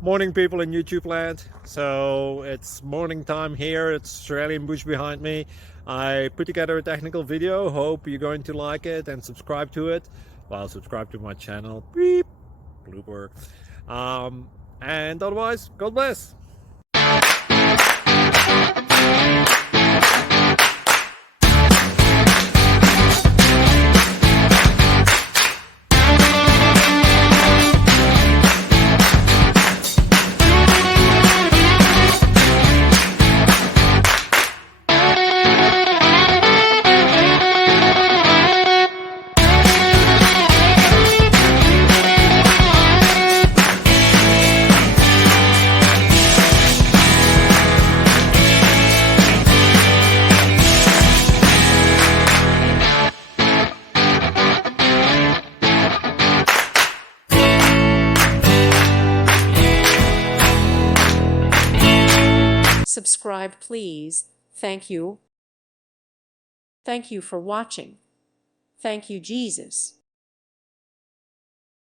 Morning, people in YouTube land. So it's morning time here. It's Australian bush behind me. I put together a technical video. Hope you're going to like it and subscribe to it. Well, subscribe to my channel. Beep. Blooper. And otherwise, God bless. Subscribe, please. Thank you. Thank you for watching. Thank you, Jesus.